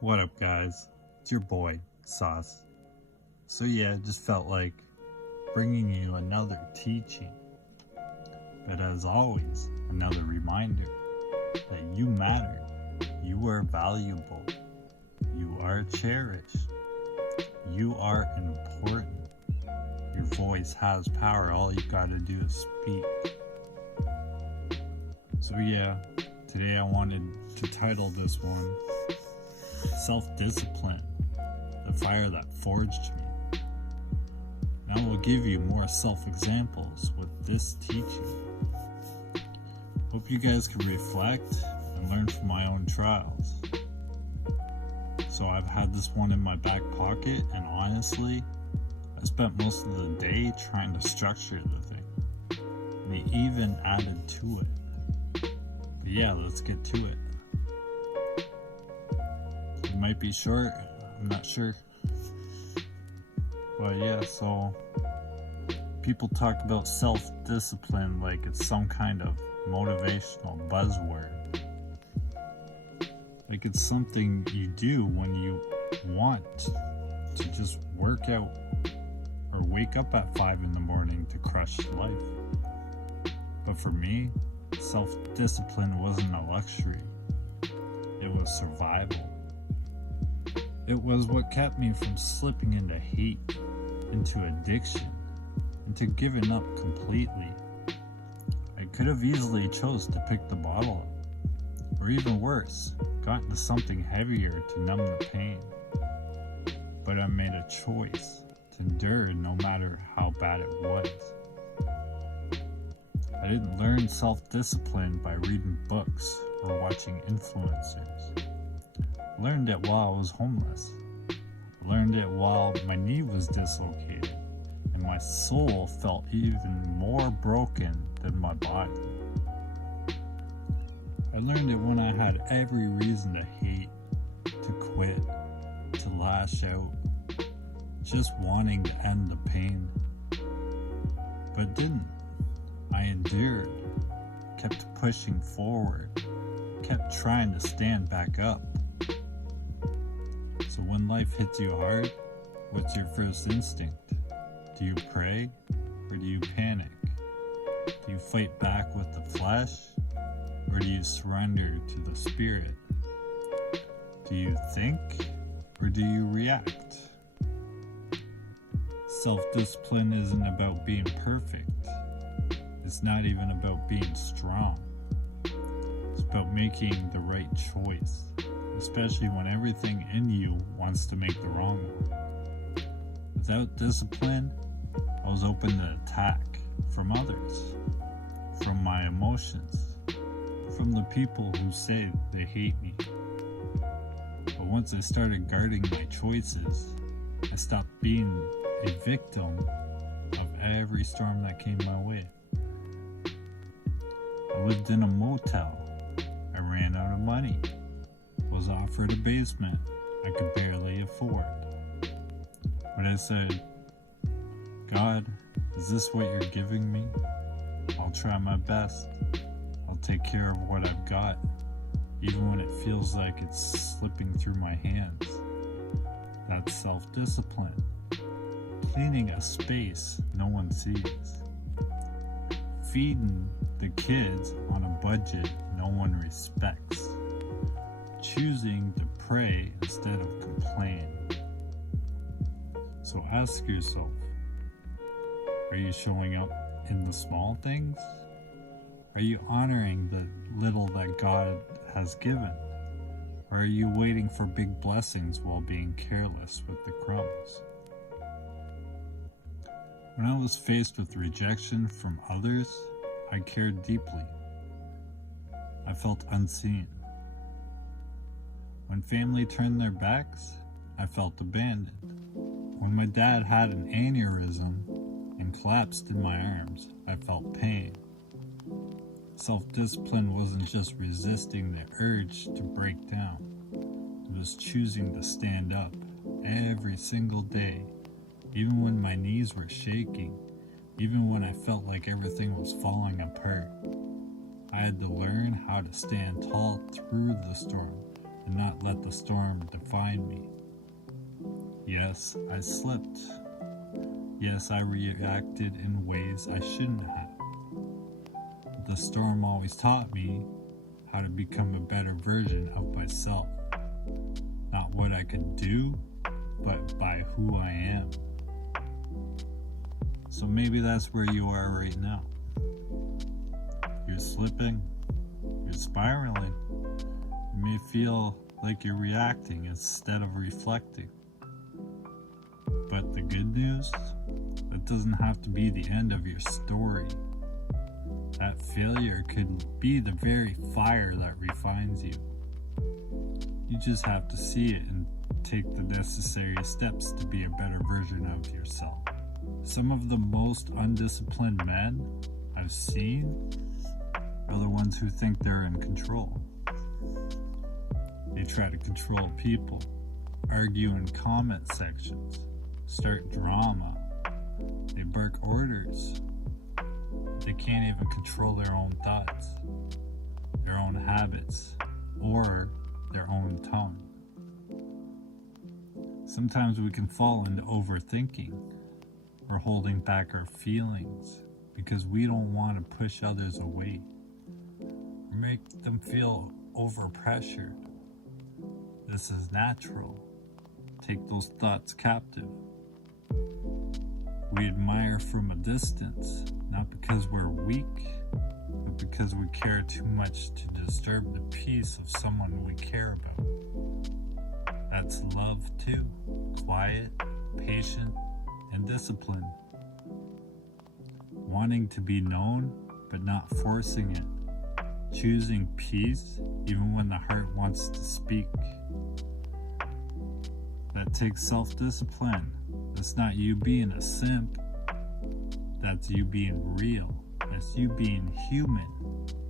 What up, guys? It's your boy, Sauce. So, yeah, it just felt like bringing you another teaching. But as always, another reminder that you matter. You are valuable. You are cherished. You are important. Your voice has power. All you gotta do is speak. So, yeah, today I wanted to title this one Self-Discipline, the fire that forged me. And I will give you more self-examples with this teaching. Hope you guys can reflect and learn from my own trials. So I've had this one in my back pocket, and honestly, I spent most of the day trying to structure the thing. And they even added to it. But yeah, let's get to it. It might be short, I'm not sure. But yeah, so people talk about self-discipline like it's some kind of motivational buzzword. Like it's something you do when you want to just work out or wake up at 5 in the morning to crush life. But for me, self-discipline wasn't a luxury. It was survival. It was what kept me from slipping into hate, into addiction, into giving up completely. I could have easily chose to pick the bottle up, or even worse, got into something heavier to numb the pain. But I made a choice to endure no matter how bad it was. I didn't learn self-discipline by reading books or watching influencers. I learned it while I was homeless. I learned it while my knee was dislocated and my soul felt even more broken than my body. I learned it when I had every reason to hate, to quit, to lash out, just wanting to end the pain. But didn't. I endured, kept pushing forward, kept trying to stand back up. So when life hits you hard, what's your first instinct? Do you pray or do you panic? Do you fight back with the flesh or do you surrender to the spirit? Do you think or do you react? Self-discipline isn't about being perfect. It's not even about being strong. It's about making the right choice, especially when everything in you wants to make the wrong one. Without discipline, I was open to attack from others, from my emotions, from the people who say they hate me. But once I started guarding my choices, I stopped being a victim of every storm that came my way. I lived in a motel. I ran out of money. Was offered a basement I could barely afford. But I said, God, is this what you're giving me? I'll try my best. I'll take care of what I've got, even when it feels like it's slipping through my hands. That's self-discipline. Cleaning a space no one sees. Feeding the kids on a budget no one respects. Choosing to pray instead of complain. So ask yourself, are you showing up in the small things? Are you honoring the little that God has given? Or are you waiting for big blessings while being careless with the crumbs? When I was faced with rejection from others, I cared deeply. I felt unseen. When family turned their backs, I felt abandoned. When my dad had an aneurysm and collapsed in my arms, I felt pain. Self-discipline wasn't just resisting the urge to break down. It was choosing to stand up every single day, even when my knees were shaking, even when I felt like everything was falling apart. I had to learn how to stand tall through the storm and not let the storm define me. Yes, I slipped. Yes, I reacted in ways I shouldn't have. But the storm always taught me how to become a better version of myself. Not what I could do, but by who I am. So maybe that's where you are right now. You're slipping, you're spiraling. You may feel like you're reacting instead of reflecting. But the good news, that doesn't have to be the end of your story. That failure could be the very fire that refines you. You just have to see it and take the necessary steps to be a better version of yourself. Some of the most undisciplined men I've seen are the ones who think they're in control. They try to control people, argue in comment sections, start drama. They bark orders. They can't even control their own thoughts, their own habits, or their own tongue. Sometimes we can fall into overthinking or holding back our feelings because we don't want to push others away or make them feel overpressured. This is natural. Take those thoughts captive. We admire from a distance, not because we're weak, but because we care too much to disturb the peace of someone we care about. That's love too. Quiet, patient, and disciplined. Wanting to be known, but not forcing it. Choosing peace, even when the heart wants to speak. That takes self-discipline. That's not you being a simp. That's you being real. That's you being human.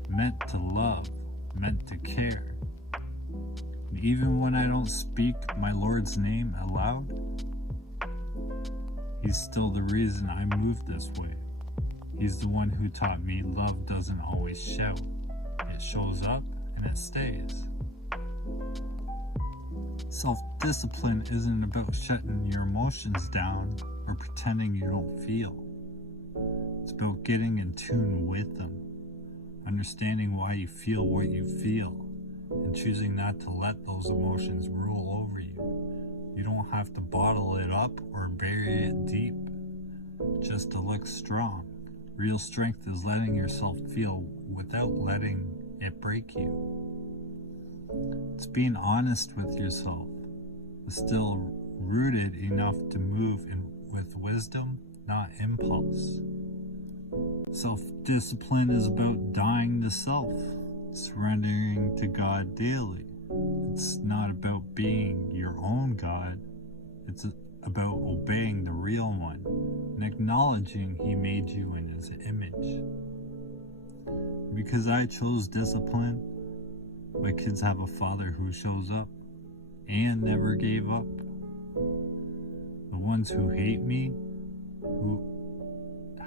Meant to love. Meant to care. And even when I don't speak my Lord's name aloud, He's still the reason I move this way. He's the one who taught me love doesn't always shout. It shows up and it stays. Self-discipline isn't about shutting your emotions down or pretending you don't feel. It's about getting in tune with them, understanding why you feel what you feel, and choosing not to let those emotions rule over you. You don't have to bottle it up or bury it deep just to look strong. Real strength is letting yourself feel without letting it break you. It's being honest with yourself, but still rooted enough to move with wisdom, not impulse. Self-discipline is about dying to self, surrendering to God daily. It's not about being your own God. It's about obeying the real one and acknowledging He made you in His image. Because I chose discipline, my kids have a father who shows up and never gave up. The ones who hate me, who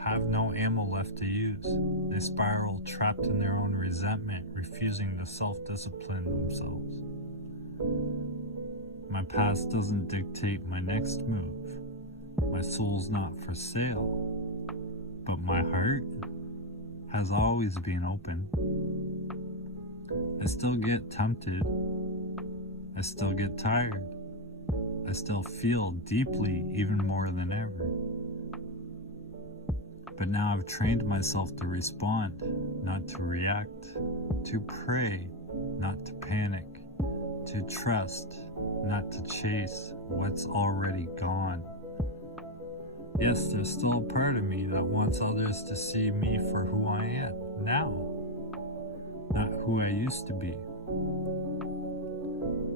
have no ammo left to use, they spiral trapped in their own resentment, refusing to self-discipline themselves. My past doesn't dictate my next move. My soul's not for sale, but my heart has always been open. I still get tempted. I still get tired. I still feel deeply, even more than ever. But now I've trained myself to respond, not to react, to pray, not to panic, to trust, not to chase what's already gone. Yes, there's still a part of me that wants others to see me for who I am now, not who I used to be.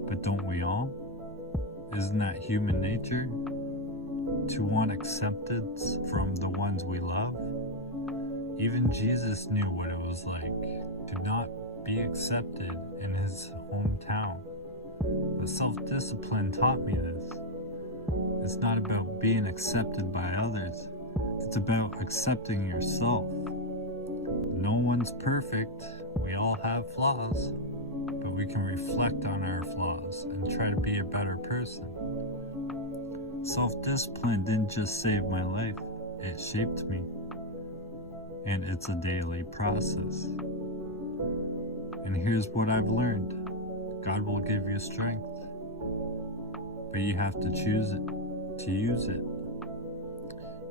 But don't we all? Isn't that human nature? To want acceptance from the ones we love? Even Jesus knew what it was like to not be accepted in His hometown. But self-discipline taught me this. It's not about being accepted by others. It's about accepting yourself. No one's perfect. We all have flaws, but we can reflect on our flaws and try to be a better person. Self-discipline didn't just save my life, it shaped me. And it's a daily process. And here's what I've learned. God will give you strength, but you have to choose it, to use it.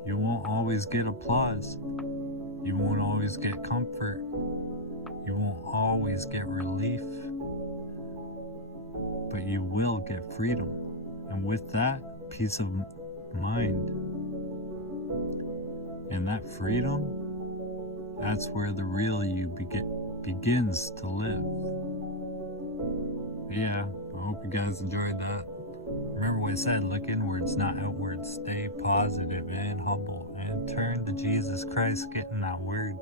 You won't always get applause. You won't always get comfort. You won't always get relief. But you will get freedom. And with that, peace of mind. And that freedom, that's where the real you begins to live. Yeah, I hope you guys enjoyed that. Remember what I said, look inwards, not outwards. Stay positive and humble and turn to Jesus Christ, getting that word.